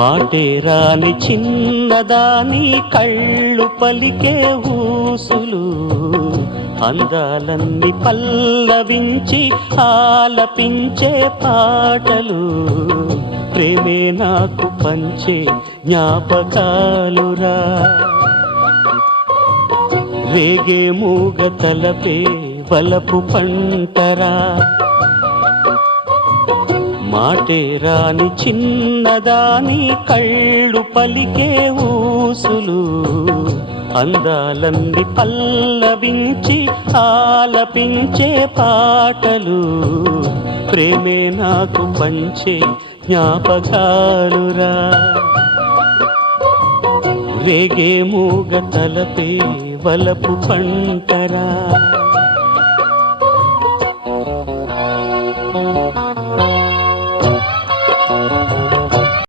మాటే రాని చిన్నదాని కళ్ళు పలికే ఊసులు, అందాలన్నీ పల్లవించి ఆలపించే పాటలు, ప్రేమే నాకు పంచే జ్ఞాపకాలురా. రేగే మూగ తలపే వలపు పంటరా, మాటే రాని చిన్నదాని కళ్ళు పలికే ఊసులు, అందాలన్నీ పల్లవించి ఆలపించే పాటలు, ప్రేమే నాకు పంచే జ్ఞాపకాలురా. రేగే మూగ తలపే వలపు పంటరా.